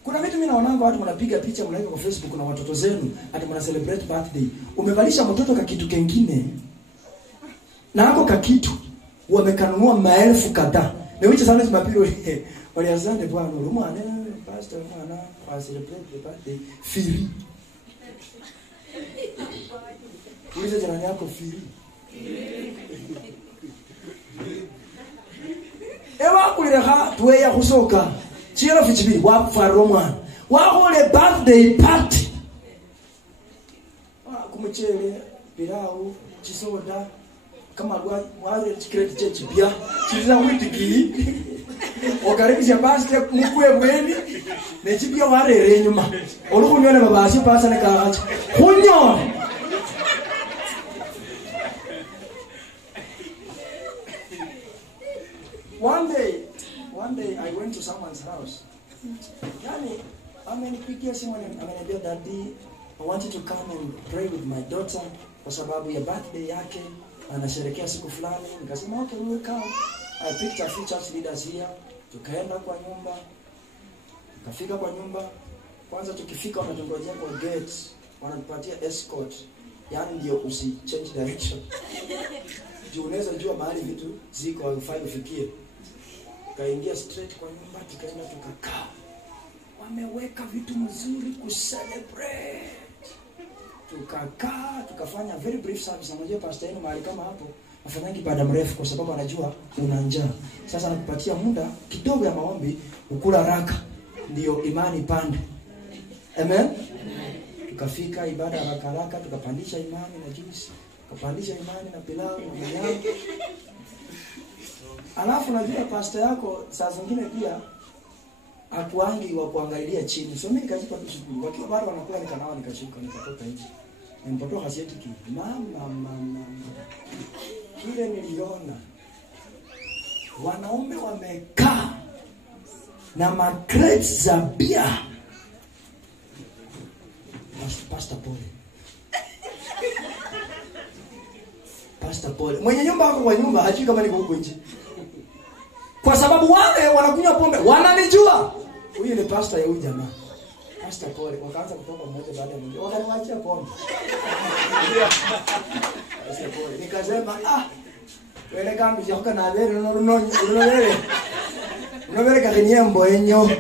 Kuna vitu mimi naonanga watu mnapiga picha mnaweka kwa Facebook na watoto zenu hata mna celebrate birthday. Umevalisha mtoto ka kitu kingine. Na hako ka kitu wamekanunua maelfu kadhaa. Na which sana Jumapili walianza Bwana mwana pastor mwana kwa celebrate the birthday free. Uliza jirani yako free. Ewa kulireha tuwe ya kusoka. Chiro fichibiri wapfaro mwana. Wahole birthday party. Kumuchele, pilau, chisoda, kama wale chikireti chechi pia. Chiliza witiki. Okaribisha birthday mukwe bweni. Nechipia warere nyuma. Olukunyone babasi pasa nekahacha. Kunyo. One day I went to someone's house. Yani, amenipigia simu ameniambia daddy, I want you to come and pray with my daughter kwa sababu ya birthday yake, anasherehekea siku fulani. Nikasema okay, we will come. I picked a few church leaders here. Tukaenda kwa nyumba. Tukafika kwa nyumba. Kwanza tukifika wanatungojea kwa gate, wanatupatia escort. Yani ndio usi change direction. Juu unaweza jua mahali vitu ziko haufai ufikie. Kaingia straight kwa nyumba, tukaenda tukakaa. Wameweka vitu mzuri kucelebrate. Tukakaa, tukafanya very brief service. Mmoja pastor yenu mahali kama hapo afanyanga ibada mrefu kwa sababu anajua una njaa. Sasa anakupatia muda kidogo ya maombi, ukula haraka ndio imani pande. Amen. Tukafika ibada haraka, tukapandisha imani na juice, tukapandisha imani na pilau na nyama. Alafu najua pastor yako saa zingine pia akuangi wa kuangalia chini. So mimi nikajipa tu shughuli. Wakiwa bado wanakula nikanawa nikashuka nikatoka nje. Nimpotoa hasieti ki. Mama. Kile niliona wanaume wamekaa na macrates za bia. Pastor Paul. Mwenye nyumba wako kwa nyumba hajui kama niko huko nje. Kwa sababu wale wanakunywa pombe wananijua. Huyu ni pastor ya huyu jamaa. Pastor pole, wakaanza kutoka mmoja baada ya mwingine. Wakaniachia pombe. Pastor pole. Nikasema wewe kama mjioka na wewe unaweza kaniembo enyo.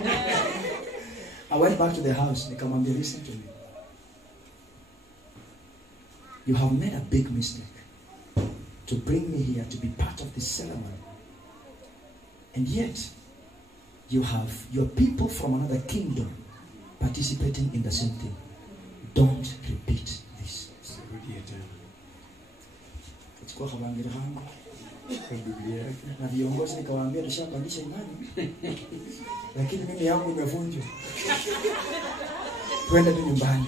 I went back to the house. Nikamwambia, listen to me. You have made a big mistake to bring me here to be part of this ceremony. And yet, you have your people from another kingdom participating in the same thing. Don't repeat this. Chukua habari yangu. Na viongozi nikawaambia tushapandisha imani. Lakini mimi yangu imevunjwa. Twende tu nyumbani.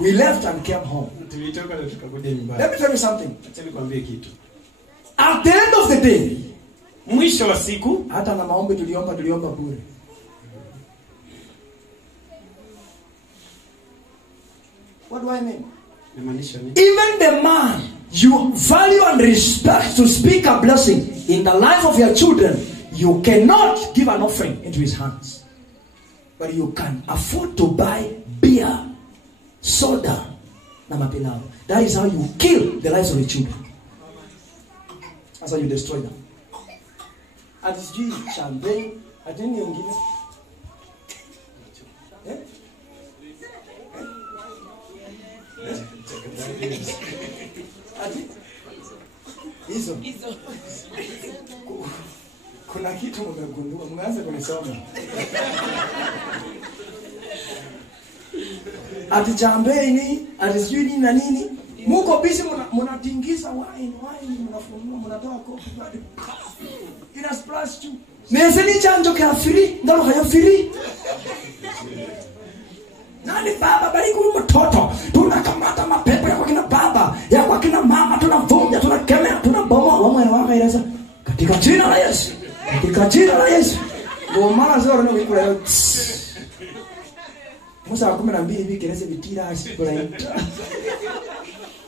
We left and came home. Tulitoka na tukakuja nyumbani. Let me tell you something. Acha nikwambie kitu. At the end of the day, Mwisho wa siku, hata na maombi tuliomba bure. What do I mean? inamaanisha nini? Even the man you value and respect to speak a blessing in the life of your children, you cannot give an offering into his hands. But you can afford to buy beer, soda, na mapilau. That is how you kill the lives of the children. That's how you destroy them. At this G, champagne, at any ingine. Eh? Hizo. Kuna kitu mmegundua, mnaanza kunisoma. Ati champagne, ati sijui nini na nini. Muko busy mnatingiza wine, mnafunua, mnatoa kofi bado. Ina splash tu. Nezeni chanjo kwa free, ndalo haya free. Nani baba bali kwa mtoto. Tunakamata mapepo ya kwa kina baba, ya kwa kina mama, tunavunja, tunakemea, tunabomoa wamwe na wakaeleza. Katika jina la Yesu. Katika jina la Yesu. Ndio mara zote ndio kula leo. Musa 12 hivi keleze vitira asipora.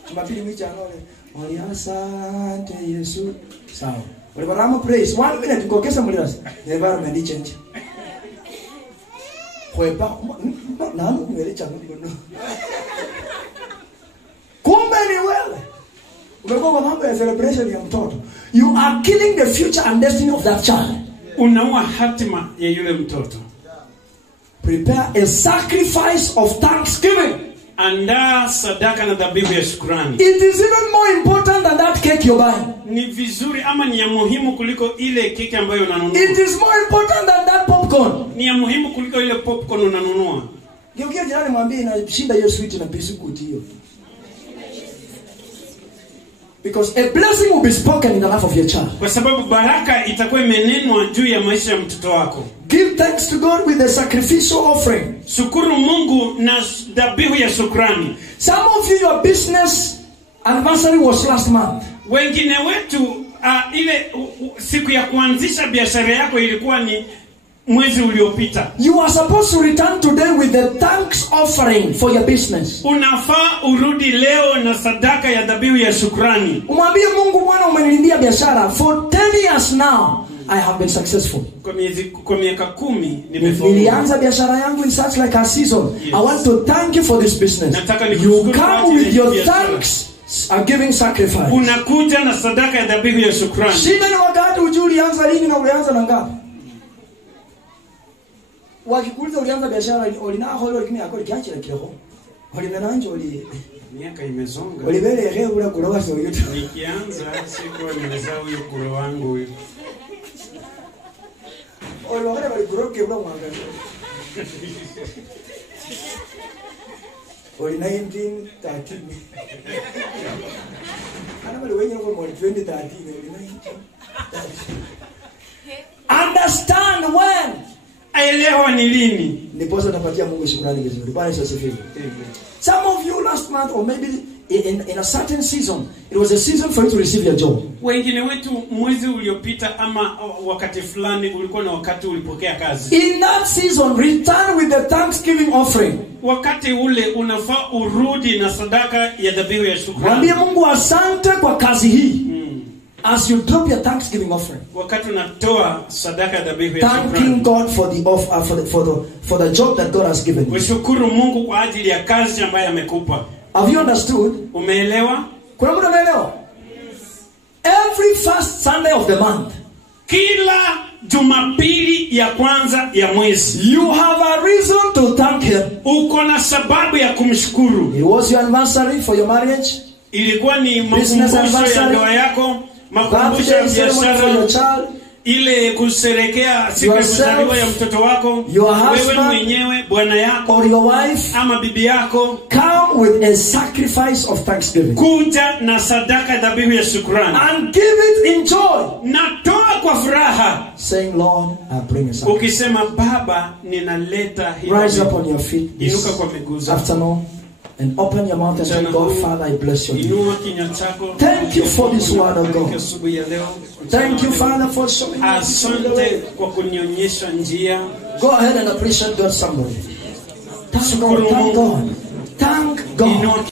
Jumapili mwicha ngole. Wali asante Yesu. Sawa. Wale baramo praise. 1 minute tukokesa mulirasi. The environment change. Kwepa na mwele changu ngono. Kumbe ni wewe. Umekuwa kwa mambo ya celebration ya mtoto. You are killing the future and destiny of that child. Unaua hatima ya yule mtoto. Prepare a sacrifice of thanksgiving. Andaa sadaka na dhabihu ya shukrani. It is even more important than that cake you're buying. Ni vizuri ama ni ya muhimu kuliko ile keki ambayo unanunua. It is more important than that popcorn. Ni ya muhimu kuliko ile popcorn unanunua. Geukia jirani mwambie inashinda hiyo sweet na biscuit hiyo. Because a blessing will be spoken in the life of your child. Kwa sababu baraka itakuwa imenenwa juu ya maisha ya mtoto wako. Give thanks to God with a sacrificial offering. Shukuru Mungu na dhabihu ya shukrani. Some of you, your business anniversary was last month. Wengine wetu ile siku ya kuanzisha biashara yako ilikuwa ni mwezi uliopita. You are supposed to return today with the thanks offering for your business. Unafaa urudi leo na sadaka ya dhabihu ya shukrani. Umwambie Mungu, Bwana umenilindia biashara for 10 years now. I have been successful. Kwa miaka 10 nimefaulu. Nilianza biashara yangu in such like a season. Yes. I want to thank you for this business. You come with your thanks and giving sacrifice. Unakuja na sadaka ya dhabihu ya shukrani. Shida ni wakati ujui ulianza lini na ulianza na ngapi. Wakikuuliza ulianza biashara ulina holo lakini yako likiachira kiroho. Ulimenanje miaka imezonga. Ulibele leo ula kulowa sio yote. Nikianza siku nimezaa huyo kuro wangu huyo. Wale walikuroke ula mwangalia. Oli 1913. Ana wale wenye kwa 2013 oli 19. Understand when. Aelewa ni lini. Ndiposa utapatia Mungu shukrani vizuri. Bwana Yesu asifiwe. Some of you last month or maybe in a certain season, it was a season for you to receive your job. Wengine wetu mwezi uliopita ama wakati fulani ulikuwa na wakati ulipokea kazi. In that season, return with the thanksgiving offering. Wakati ule unafaa urudi na sadaka ya dhabihu ya shukrani. Mwambie Mungu asante kwa kazi hii. As you drop your thanksgiving offering, wakati unatoa sadaka ya dhabihu ya thanking shukrani, God for the offer, for the job that God has given you. ushukuru Mungu kwa ajili ya kazi ambayo amekupa. Have you understood? Umeelewa? Kuna mtu anaelewa? Every first Sunday of the month, Kila Jumapili ya kwanza ya mwezi, you have a reason to thank Him. uko na sababu ya kumshukuru. It was your anniversary for your marriage, Ilikuwa ni Business makumbusho ya anniversary, ndoa yako, makumbusho ya birthday ceremony for your biashara, child, ile kusherekea siku ya Yourself, kuzaliwa ya mtoto wako, your wewe husband, mwenyewe, bwana yako or your wife. ama bibi yako. Come with a sacrifice of thanksgiving Kuja na sadaka dhabihu ya shukrani, and give it in joy, natoa kwa furaha, saying, Lord, I bring a sacrifice. ukisema Baba, ninaleta hii Rise up dhabihu. on your feet Inuka this kwa miguu zako. afternoon and open your mouth and say, God, Father, I bless your name. Inua kinywa chako. Thank you for this word of God. Asubuhi ya leo. Thank you, Father, for showing me. Asante kwa kunionyesha njia. Go ahead and appreciate God, somebody. Thank God. Thank God. Thank God. Inua